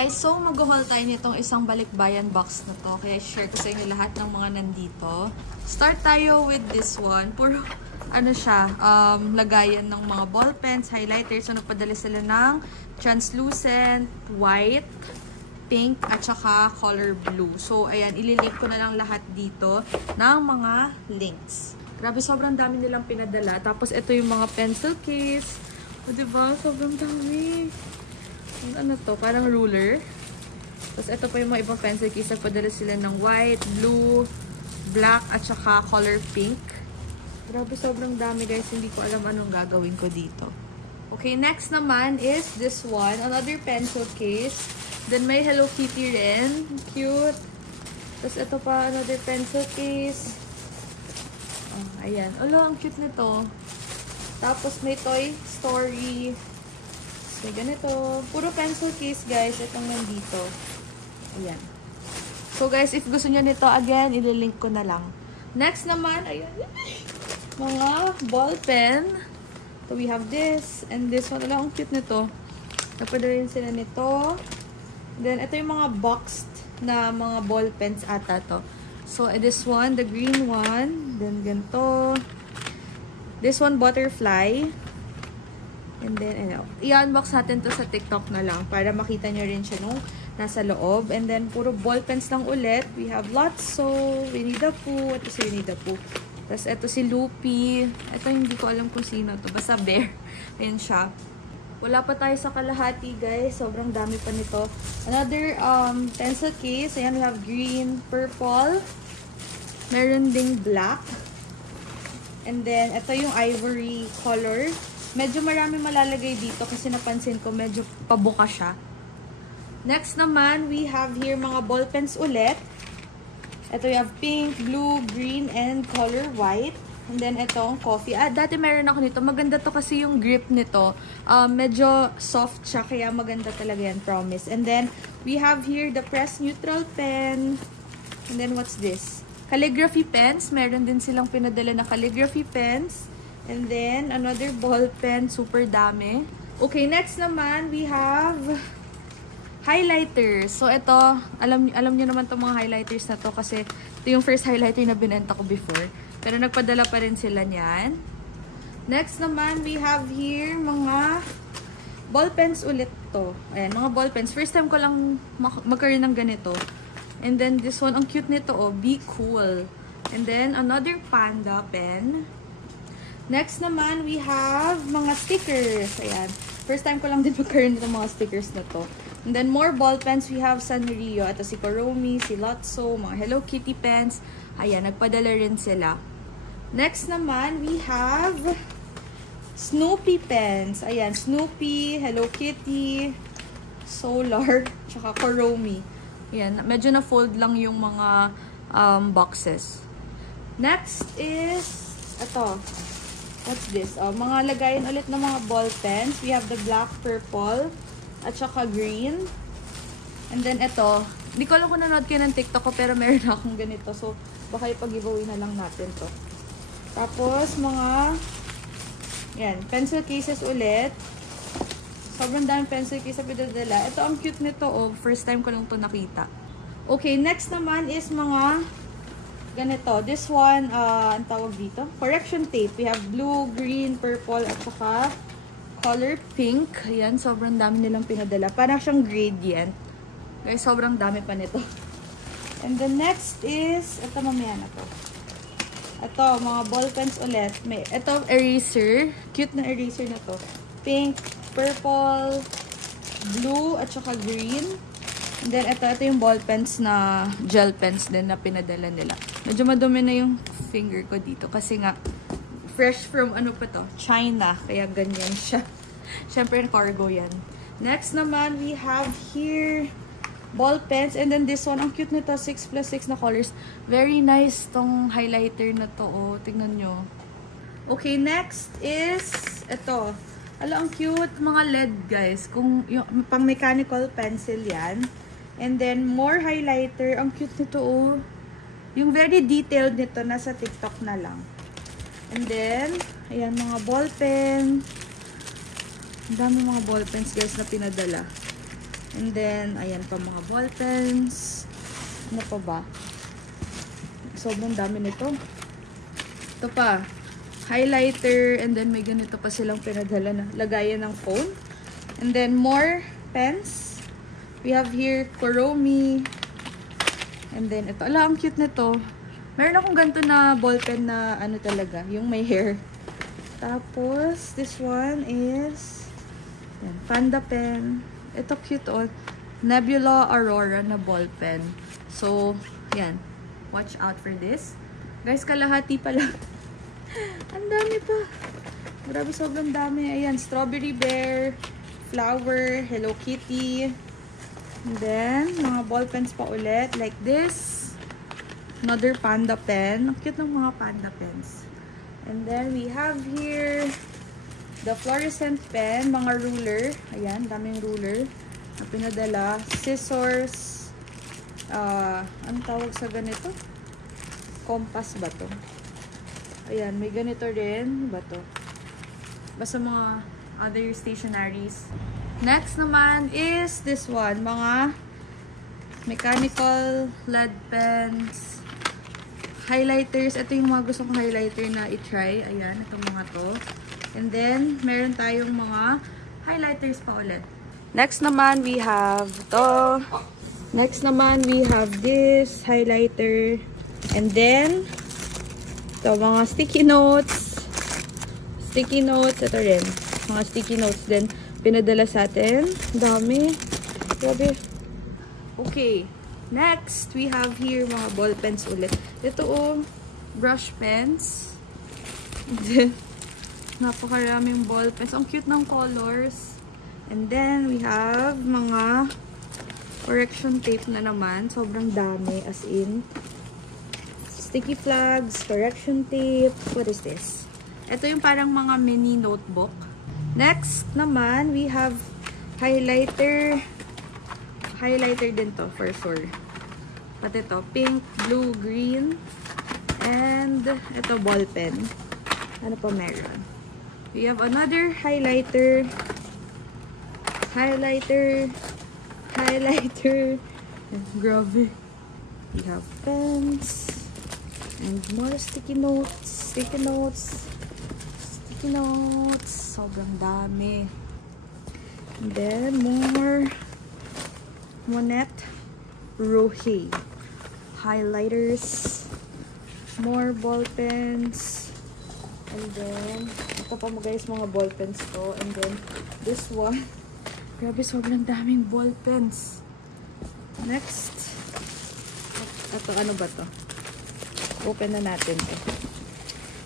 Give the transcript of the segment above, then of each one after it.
guys, so mag-haul tayo nitong isang balikbayan box na to. Kaya share ko sa inyo lahat ng mga nandito. Start tayo with this one. Puro, ano siya, lagayan ng mga ball pens, highlighters. So, nagpadala sila ng translucent, white, pink, at saka color blue. So, ayan, ililink ko na lang lahat dito ng mga links. Grabe, sobrang dami nilang pinadala. Tapos, ito yung mga pencil case. O, diba? Sobrang dami. Ano to? Parang ruler. Tapos, ito pa yung mga ibang pencil case. Nagpadala sila ng white, blue, black, at saka color pink. Grabe, sobrang dami guys. Hindi ko alam anong gagawin ko dito. Okay, next naman is this one. Another pencil case. Then, may Hello Kitty rin. Cute. Tapos, ito pa, another pencil case. Oh, ayan. Olo, ang cute nito. Tapos, may Toy Story. May ganito. Puro pencil case, guys. Itong nandito. Ayan. So, guys, if gusto nyo nito, again, ililink ko na lang. Next naman, ayan. Mga ball pen. So, we have this. And this one. Ang cute nito. Napadala rin sila nito. Then, ito yung mga boxed na mga ball pens ata to. So, this one, the green one. Then, ganito. This one, butterfly. And then, ano, i-unbox natin to sa TikTok na lang para makita nyo rin siya nung nasa loob. And then, puro ball pens lang ulit. We have Lotso, Winnie the Pooh. Ito si Winnie the Pooh. Tapos, ito si Loopy. Ito, hindi ko alam kung sino to. Basta bear. Ayan siya. Wala pa tayo sa kalahati, guys. Sobrang dami pa nito. Another pencil case. Ayan, we have green, purple. Meron ding black. And then, ito yung ivory color. Medyo marami malalagay dito kasi napansin ko medyo pabuka siya. Next naman, we have here mga ball pens ulit. Ito you have pink, blue, green, and color white. And then, itong coffee. Dati meron ako nito. Maganda to kasi yung grip nito. Medyo soft siya. Kaya maganda talaga yan, promise. And then, we have here the press neutral pen. And then, what's this? Calligraphy pens. Meron din silang pinadala na calligraphy pens. And then, another ball pen. Super dami. Okay, next naman, we have highlighters. So, ito, alam niyo naman itong mga highlighters na to kasi ito yung first highlighter na binenta ko before. Pero nagpadala pa rin sila niyan. Next naman, we have here mga ball pens ulit to. Ayan, mga ball pens. First time ko lang magkaroon ng ganito. And then, this one, ang cute nito, oh, Be Cool. And then, another panda pen. Next naman, we have mga stickers. Ayan. First time ko lang din magkaroon ng mga stickers na to. And then, more ball pens. We have Sanrio. Ito si Kuromi, si Lotso, mga Hello Kitty pens. Ayan, nagpadala rin sila. Next naman, we have Snoopy pens. Ayan, Snoopy, Hello Kitty, Solar, tsaka Kuromi. Ayan, medyo na-fold lang yung mga boxes. Next is, ito. What's this? Mga lagayan ulit ng mga ball pens. We have the black, purple, at saka green. And then ito, hindi ko alam kung nanood kayo ng TikTok ko, pero meron akong ganito. So, baka ipag-giveaway na lang natin to. Tapos, mga, yan, pencil cases ulit. Sobrang daming pencil case sa pinadala. Ito, ang cute nito, oh. First time ko lang to nakita. Okay, next naman is mga ganito. This one, ang tawag dito? Correction tape. We have blue, green, purple, at saka color pink. Ayan, sobrang dami nilang pinadala. Parang siyang gradient. Guys, sobrang dami pa nito. And the next is, ito mamaya na to. Ito, mga ball pens ulit. May, ito, eraser. Cute na eraser na to. Pink, purple, blue, at saka green. And then, ito yung ball pens na gel pens din na pinadala nila. Medyo madumi na yung finger ko dito. Kasi nga, fresh from, ano pa to? China. Kaya ganyan siya. Siyempre, cargo yan. Next naman, we have here ball pens. And then this one, ang cute nito, 6+6 na colors. Very nice tong highlighter na to. Oh, tingnan nyo. Okay, next is ito. Ala, ang cute. Mga LED, guys. Kung yung pang mechanical pencil yan. And then, more highlighter. Ang cute nito, oh. Yung very detailed nito, nasa TikTok na lang. And then, ayan, mga ball pen. Ang dami mga ball pens, guys, na pinadala. And then, ayan pa mga ball pens. Ano pa ba? Sobrang dami nito. Ito pa. Highlighter. And then, may ganito pa silang pinadala na lagayan ng phone. And then, more pens. We have here Kuromi. And then, ito. Ala, ang cute nito. Meron akong ganito na ball pen na ano talaga. Yung may hair. Tapos, this one is yan, Panda pen. Ito cute oh. Nebula Aurora na ball pen. So, yan. Watch out for this. Guys, kalahati pala. Ang dami pa. Grabe, sobrang dami. Ayan, Strawberry Bear, Flower, Hello Kitty. And then, mga ball pens pa ulit. Like this. Another panda pen. Ang cute ng mga panda pens. And then, we have here the fluorescent pen, mga ruler. Ayan, daming ruler na pinadala. Scissors. Anong tawag sa ganito? Compass ba to? Ayan, may ganito rin. Ba to? Basta mga other stationaries. Next naman is this one. Mga mechanical lead pens. Highlighters. Ito yung mga gusto kong highlighter na i-try. Ayan, itong mga to. And then, meron tayong mga highlighters pa ulit. Next naman, we have to. Next naman, we have this highlighter. And then, ito, mga sticky notes. Sticky notes. Ito rin. Mga sticky notes din. Pinadala sa atin. Dami. Grabe. Okay. Next, we have here mga ball pens ulit. Ito, brush pens. And then, napakaraming ball pens. Ang cute ng colors. And then, we have mga correction tape na naman. Sobrang dami. As in, sticky flags, correction tape. What is this? Ito yung parang mga mini notebook. Next naman, we have highlighter. Highlighter din to, for sure. Pati ito, pink, blue, green. And ito, ball pen. Ano pa meron? We have another highlighter. Highlighter. Highlighter. Grabe. We have pens. And more sticky notes. Sticky notes. Sticky notes. Sobrang dami. And then more Monette Rohe. Highlighters. More ball pens. And then, ito pa mo guys, mga ball pens to. And then, this one. Grabe, sobrang daming ball pens. Next. Ito, ano ba to? Open na natin to.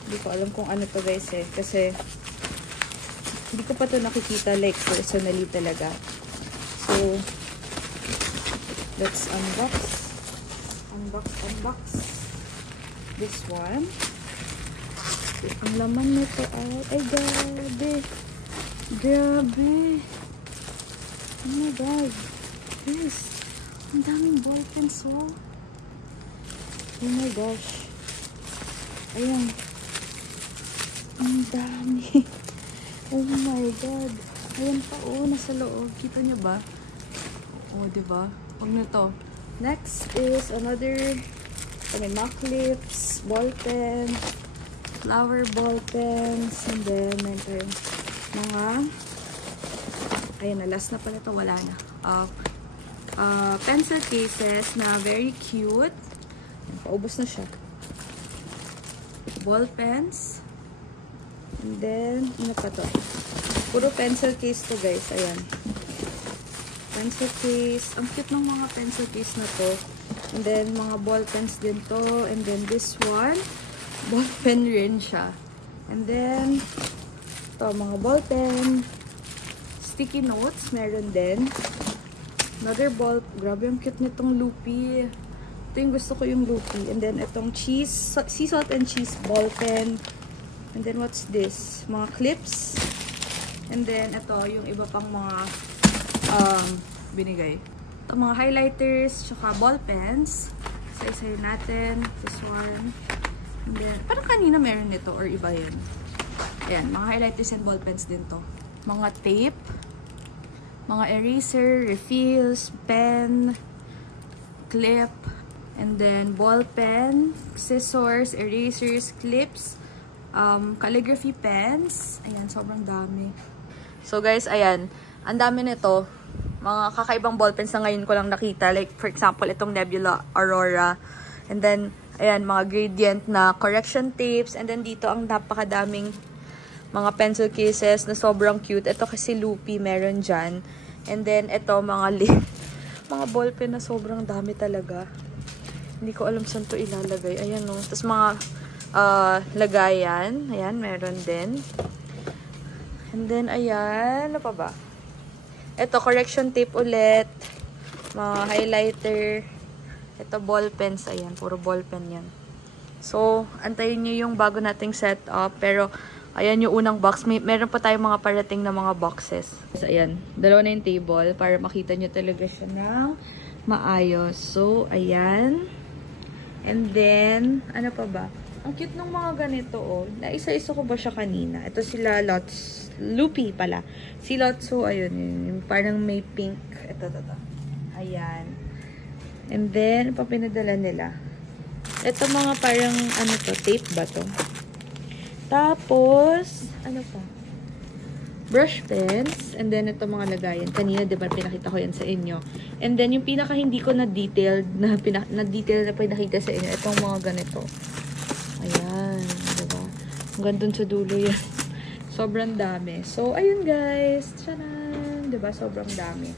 Hindi ko alam kung ano to guys eh. Kasi, hindi ko pa to nakikita like personally talaga. So, let's unbox. Unbox. This one. Ang laman nito ay grabe. Grabe. Oh my god. Yes. Ang daming ball pens oh. Oh my gosh. Ayan. Ang dami. Oh my god. Ayan pa oh, nasa loob. Kita niyo ba? Oh, diba? Huwag na to. Next is another mga clips, ball pen, flower ball pens, and then meron mga ayun na, last na pala ito, wala na. Pencil cases na very cute. Paubos na siya. Ball pens. And then, ano pa to? Puro pencil case to guys. Ayan. Pencil case. Ang cute ng mga pencil case na to. And then, mga ball pens din to. And then, this one. Ball pen rin siya. And then, to mga ball pen. Sticky notes. Meron din. Another ball. Grabe, ang cute nitong loopy. Ito yung gusto ko yung loopy. And then, itong cheese. Sea salt and cheese ball pen. And then, what's this? Mga clips. And then, ito, yung iba pang mga binigay. Ito, mga highlighters, tsaka ball pens. So, isa natin. This one. And then, parang kanina meron nito or iba yun. Ayan, mga highlighters and ball pens din to. Mga tape. mga eraser, refills, pen, clip, and then ball pen, scissors, erasers, clips, calligraphy pens. Ayan, sobrang dami. So guys, ayan, ang dami nito. Mga kakaibang ball pens na ngayon ko lang nakita. Like, for example, itong Nebula Aurora. And then, ayan, mga gradient na correction tapes. And then dito, ang napakadaming mga pencil cases na sobrang cute. Ito kasi Loopy, meron dyan. And then, ito, mga ballpen na sobrang dami talaga. Hindi ko alam saan to ilalagay. Ayan, no. Tapos mga lagayan. Ayan, meron din. And then, ayan, ano pa ba? Ito, correction tape ulit. Mga highlighter. Ito, ballpens. Ayan, puro ballpen yan. So, antayin nyo yung bago nating setup. Pero, ayan yung unang box. Meron pa tayong mga parating na mga boxes. So, ayan. Dalawa na yung table para makita nyo talaga siya ng maayos. So, ayan. And then, ano pa ba? Ang cute ng mga ganito, oh. Naisa-isa ko ba siya kanina? Ito sila Loopy pala. Si Lotso, ayun. Yung parang may pink. Ito. Ayan. And then, ano pa pinadala nila? Ito mga parang, ano to? Tape ba to? Tapos, ano pa? Brush pens. And then, ito mga lagayan. Kanina, diba, pinakita ko yan sa inyo. And then, yung pinaka hindi ko na-detailed na pinakita sa inyo. Itong mga ganito. Ayan. Diba? Hanggang dun sa dulo yan. Sobrang dami. So, ayun guys. Tcharan! Diba? Sobrang dami.